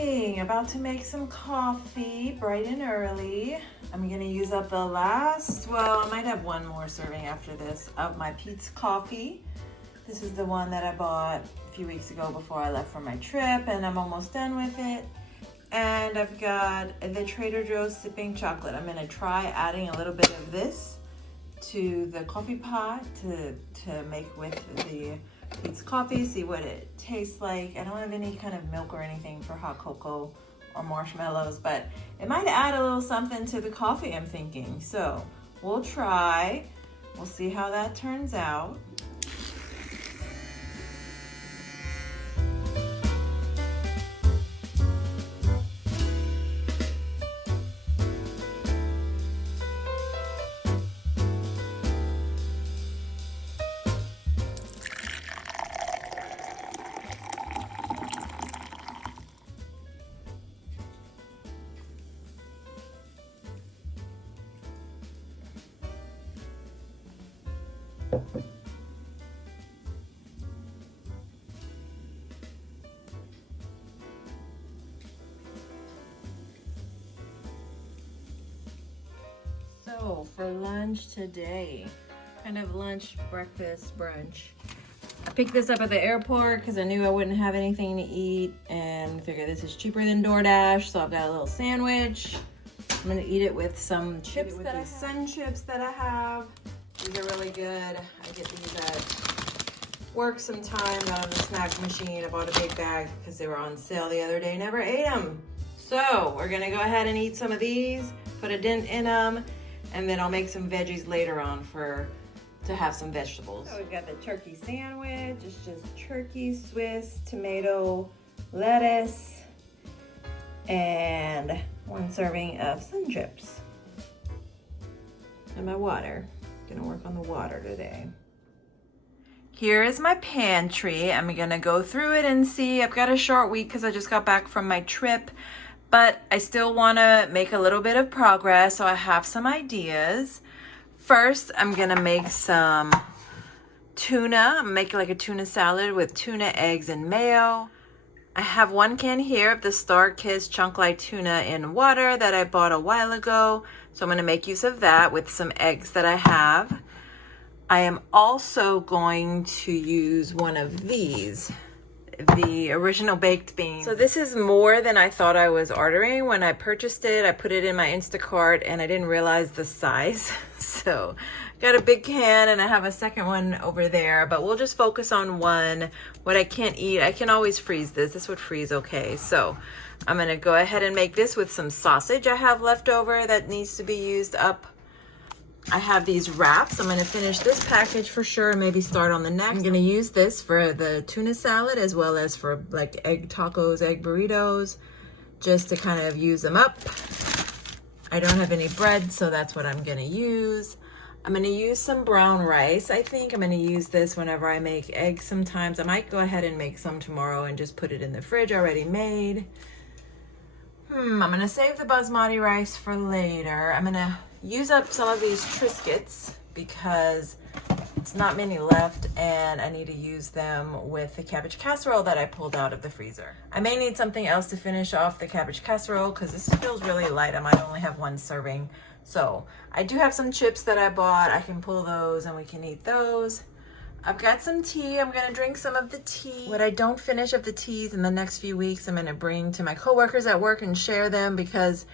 morning. About to make some coffee bright and early. I'm gonna use up the last, well, I might have one more serving after this of my Pete's coffee. This is the one that I bought a few weeks ago before I left for my trip, and I'm almost done with it. And I've got the Trader Joe's sipping chocolate. I'm gonna try adding a little bit of this to the coffee pot to make with the Pete's coffee, see what it tastes like. I don't have any kind of milk or anything for hot cocoa or marshmallows, but it might add a little something to the coffee, I'm thinking. So we'll try, we'll see how that turns out. So for lunch today, kind of lunch, breakfast, brunch. I picked this up at the airport because I knew I wouldn't have anything to eat and figured this is cheaper than DoorDash. So I've got a little sandwich. I'm gonna eat it with some chips that I have. Sun chips that I have. These are really good. I get these at work sometime, not on the snack machine. I bought a big bag because they were on sale the other day. Never ate them. So we're gonna go ahead and eat some of these, put a dent in them, and then I'll make some veggies later on to have some vegetables. So we've got the turkey sandwich. It's just turkey, Swiss, tomato, lettuce, and one serving of sun chips. And my water. Gonna work on the water today. Here is my pantry. I'm gonna go through it and see. I've got a short week because I just got back from my trip, but I still wanna make a little bit of progress, so I have some ideas. First, I'm gonna make some tuna. I'm making like a tuna salad with tuna, eggs, and mayo. I have one can here of the Star Kiss Chunk Light Tuna in water that I bought a while ago. So I'm gonna make use of that with some eggs that I have. I am also going to use one of these, the original baked beans. So this is more than I thought I was ordering. When I purchased it, I put it in my Instacart and I didn't realize the size. So got a big can and I have a second one over there, but we'll just focus on one. What I can't eat, I can always freeze this. This would freeze okay. So I'm gonna go ahead and make this with some sausage I have left over that needs to be used up. I have these wraps. I'm gonna finish this package for sure and maybe start on the next. I'm gonna use this for the tuna salad as well as for like egg tacos, egg burritos, just to kind of use them up. I don't have any bread, so that's what I'm gonna use. I'm gonna use some brown rice. I think I'm gonna use this whenever I make eggs sometimes. I might go ahead and make some tomorrow and just put it in the fridge already made. I'm gonna save the basmati rice for later. I'm gonna use up some of these Triscuits because it's not many left and I need to use them with the cabbage casserole that I pulled out of the freezer. I may need something else to finish off the cabbage casserole because this feels really light. I might only have one serving. So I do have some chips that I bought. I can pull those and we can eat those. I've got some tea. I'm gonna drink some of the tea. What I don't finish of the teas in the next few weeks, I'm gonna bring to my coworkers at work and share them because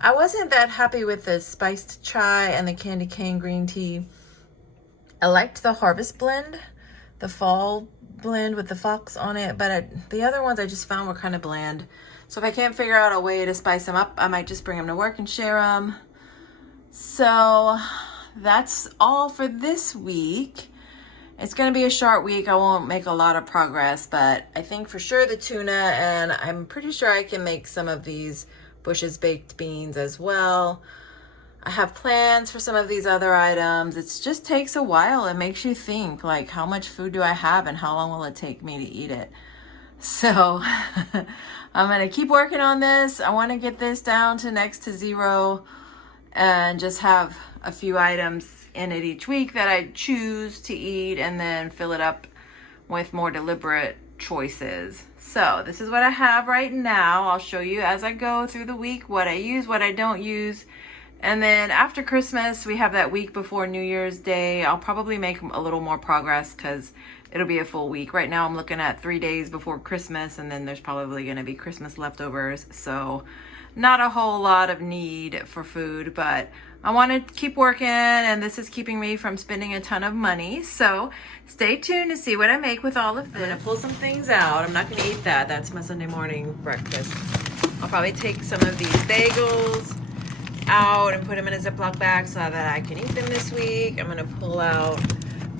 I wasn't that happy with the spiced chai and the candy cane green tea. I liked the harvest blend, the fall blend with the fox on it, but the other ones I just found were kind of bland. So if I can't figure out a way to spice them up, I might just bring them to work and share them. So that's all for this week. It's gonna be a short week. I won't make a lot of progress, but I think for sure the tuna, and I'm pretty sure I can make some of these Bush's baked beans as well. I have plans for some of these other items. It just takes a while. It makes you think, like, how much food do I have and how long will it take me to eat it? So I'm gonna keep working on this. I wanna get this down to next to zero and just have a few items in it each week that I choose to eat and then fill it up with more deliberate choices. So this is what I have right now. I'll show you as I go through the week what I use, what I don't use. And then after Christmas, we have that week before New Year's Day. I'll probably make a little more progress because it'll be a full week. Right now I'm looking at 3 days before Christmas, and then there's probably going to be Christmas leftovers. So not a whole lot of need for food, but I want to keep working, and this is keeping me from spending a ton of money. So stay tuned to see what I make with all of this. I'm going to pull some things out. I'm not going to eat that. That's my Sunday morning breakfast. I'll probably take some of these bagels out and put them in a Ziploc bag so that I can eat them this week. I'm going to pull out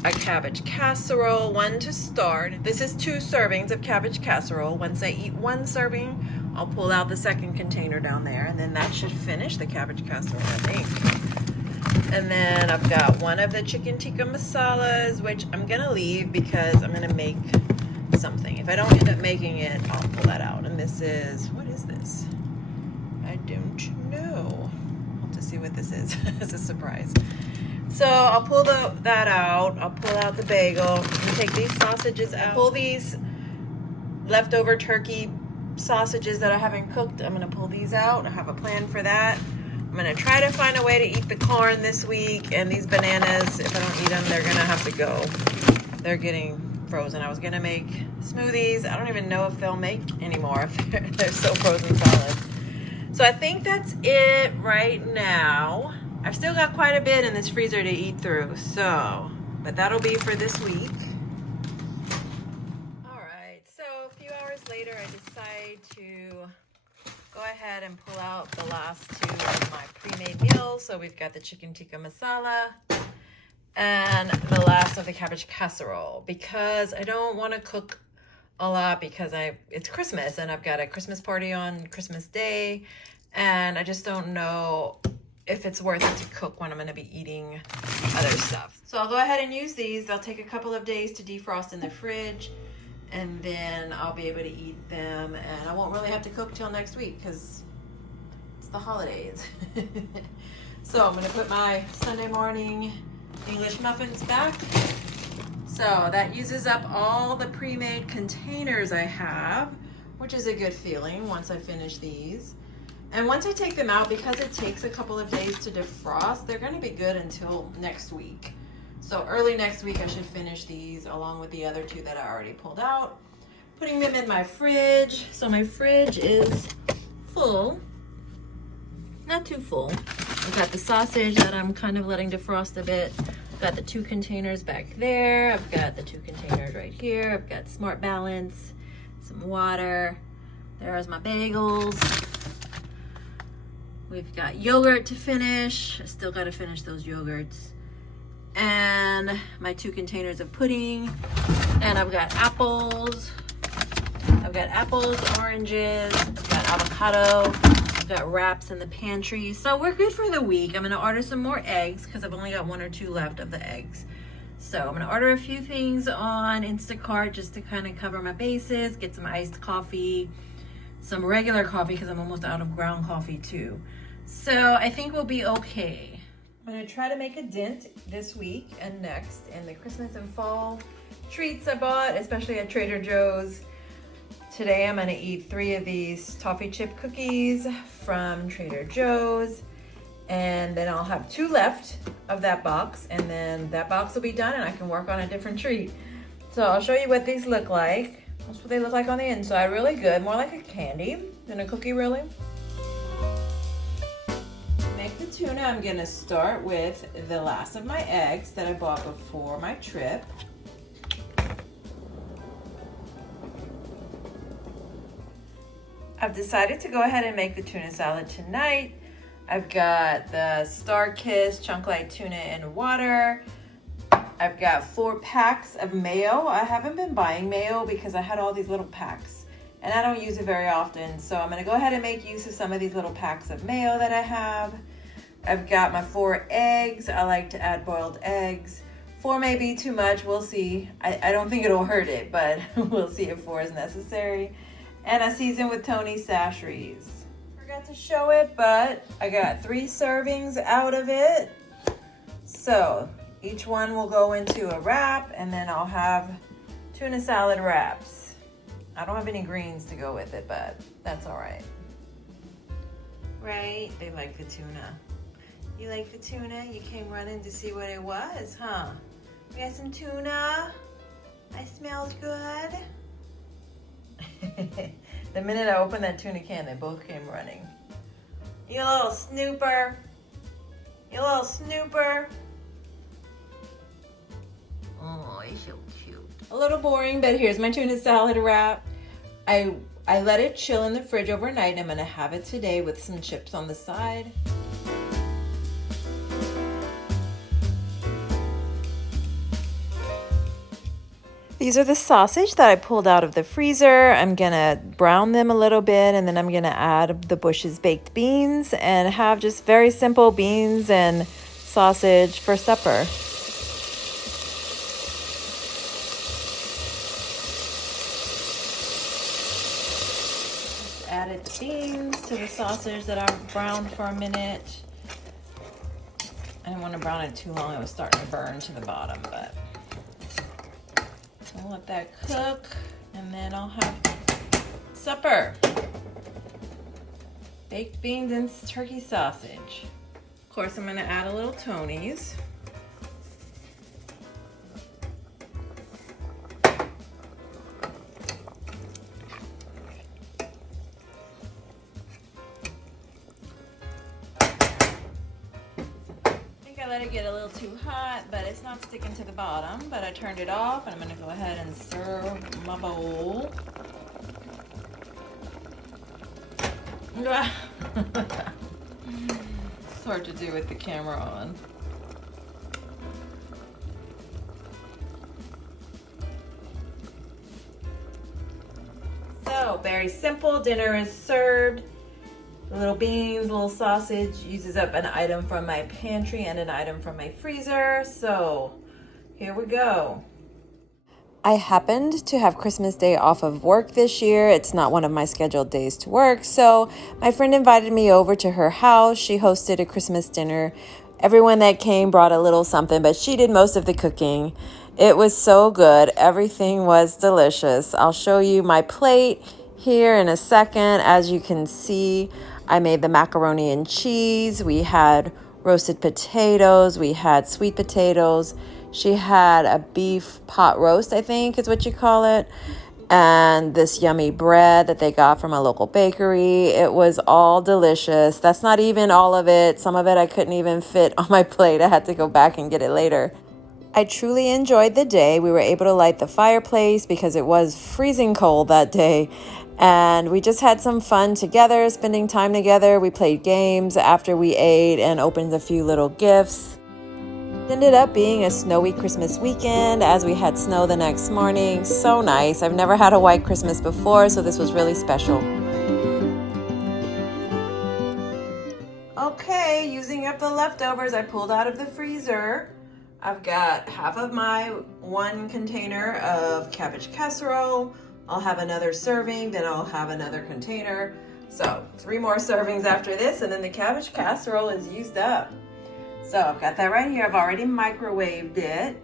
a cabbage casserole, one to start. This is 2 servings of cabbage casserole. Once I eat 1 serving, I'll pull out the second container down there, and then that should finish the cabbage casserole, I think. And then I've got one of the chicken tikka masalas, which I'm gonna leave because I'm gonna make something. If I don't end up making it, I'll pull that out. And this is, what is this? I don't know. I'll have to see what this is. It's a surprise. So I'll pull that out. I'll pull out the bagel and take these sausages out. Pull these leftover turkey sausages that I haven't cooked. I'm going to pull these out. I have a plan for that. I'm going to try to find a way to eat the corn this week, and these bananas, if I don't eat them, they're going to have to go. They're getting frozen. I was going to make smoothies. I don't even know if they'll make anymore if they're so frozen solid. So I think that's it right now. I've still got quite a bit in this freezer to eat through, so, but that'll be for this week. All right, so a few hours later, I decide to go ahead and pull out the last 2 of my pre-made meals. So we've got the chicken tikka masala and the last of the cabbage casserole, because I don't want to cook a lot because it's Christmas and I've got a Christmas party on Christmas Day, and I just don't know if it's worth it to cook when I'm going to be eating other stuff. So I'll go ahead and use these. They'll take a couple of days to defrost in the fridge, and then I'll be able to eat them, and I won't really have to cook till next week because it's the holidays. So I'm going to put my Sunday morning English muffins back. So that uses up all the pre-made containers I have, which is a good feeling once I finish these. And once I take them out, because it takes a couple of days to defrost, they're going to be good until next week. So early next week, I should finish these along with the other 2 that I already pulled out. Putting them in my fridge. So my fridge is full. Not too full. I've got the sausage that I'm kind of letting defrost a bit. I've got the 2 containers back there. I've got the 2 containers right here. I've got Smart Balance, some water. There's my bagels. We've got yogurt to finish. I still got to finish those yogurts. And my 2 containers of pudding. And I've got apples. I've got apples, oranges. I've got avocado. I've got wraps in the pantry. So we're good for the week. I'm going to order some more eggs because I've only got 1 or 2 left of the eggs. So I'm going to order a few things on Instacart just to kind of cover my bases. Get some iced coffee. Some regular coffee because I'm almost out of ground coffee too. So I think we'll be okay. I'm going to try to make a dent this week and next in the Christmas and fall treats I bought, especially at Trader Joe's. Today I'm going to eat 3 of these toffee chip cookies from Trader Joe's, and then I'll have 2 left of that box, and then that box will be done and I can work on a different treat. So I'll show you what these look like. That's what they look like on the inside. Really good, more like a candy than a cookie really. Make the tuna, I'm gonna start with the last of my eggs that I bought before my trip. I've decided to go ahead and make the tuna salad tonight. I've got the Star Kiss chunk light tuna in water. I've got 4 packs of mayo. I haven't been buying mayo because I had all these little packs and I don't use it very often. So I'm gonna go ahead and make use of some of these little packs of mayo that I have. I've got my 4 eggs. I like to add boiled eggs. 4 may be too much, we'll see. I don't think it'll hurt it, but we'll see if 4 is necessary. And I season with Tony Chachere's. Forgot to show it, but I got 3 servings out of it. So each one will go into a wrap, and then I'll have tuna salad wraps. I don't have any greens to go with it, but that's all right. Right? They like the tuna. You like the tuna? You came running to see what it was, huh? We got some tuna. It smells good. The minute I opened that tuna can, they both came running. You little snooper. You little snooper. Oh, he's so cute. A little boring, but here's my tuna salad wrap. I let it chill in the fridge overnight, and I'm gonna have it today with some chips on the side. These are the sausage that I pulled out of the freezer. I'm gonna brown them a little bit, and then I'm gonna add the Bush's baked beans and have just very simple beans and sausage for supper. Just added the beans to the sausage that I browned for a minute. I didn't want to brown it too long. It was starting to burn to the bottom, but I'll let that cook, and then I'll have supper. Baked beans and turkey sausage. Of course, I'm gonna add a little Tony's. Let it get a little too hot, but it's not sticking to the bottom. But I turned it off, and I'm gonna go ahead and serve my bowl. It's hard to do with the camera on. So, very simple. Dinner is served. Little beans, little sausage uses up an item from my pantry and an item from my freezer. So here we go. I happened to have Christmas Day off of work this year. It's not one of my scheduled days to work. So my friend invited me over to her house. She hosted a Christmas dinner. Everyone that came brought a little something, but she did most of the cooking. It was so good. Everything was delicious. I'll show you my plate here in a second. As you can see, I made the macaroni and cheese. We had roasted potatoes. We had sweet potatoes. She had a beef pot roast, I think is what you call it. And this yummy bread that they got from a local bakery. It was all delicious. That's not even all of it. Some of it I couldn't even fit on my plate. I had to go back and get it later. I truly enjoyed the day. We were able to light the fireplace because it was freezing cold that day. And we just had some fun together, spending time together. We played games after we ate and opened a few little gifts. It ended up being a snowy Christmas weekend as we had snow the next morning. So nice. I've never had a white Christmas before, so this was really special. Okay, using up the leftovers I pulled out of the freezer. I've got half of my one container of cabbage casserole. I'll have another serving, then I'll have another container. So 3 more servings after this, and then the cabbage casserole is used up. So I've got that right here. I've already microwaved it.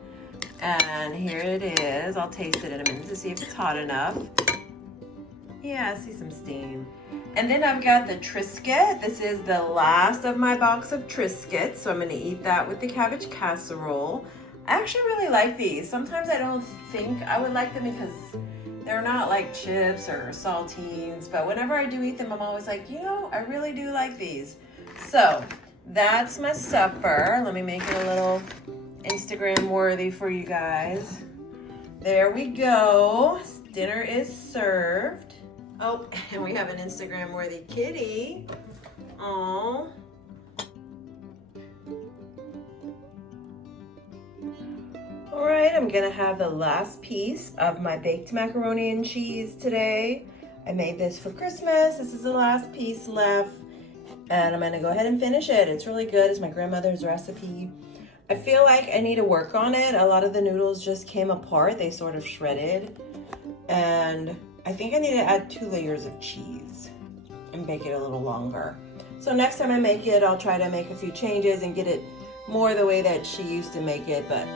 And here it is. I'll taste it in a minute to see if it's hot enough. Yeah, I see some steam. And then I've got the Triscuit. This is the last of my box of Triscuits, so I'm gonna eat that with the cabbage casserole. I actually really like these. Sometimes I don't think I would like them because they're not like chips or saltines, but whenever I do eat them, I'm always like, you know, I really do like these. So that's my supper. Let me make it a little Instagram worthy for you guys. There we go. Dinner is served. Oh, and we have an Instagram worthy kitty. Aww. All right, I'm gonna have the last piece of my baked macaroni and cheese today. I made this for Christmas. This is the last piece left, and I'm gonna go ahead and finish it. It's really good. It's my grandmother's recipe. I feel like I need to work on it. A lot of the noodles just came apart. They sort of shredded, and I think I need to add 2 layers of cheese and bake it a little longer. So next time I make it, I'll try to make a few changes and get it more the way that she used to make it, but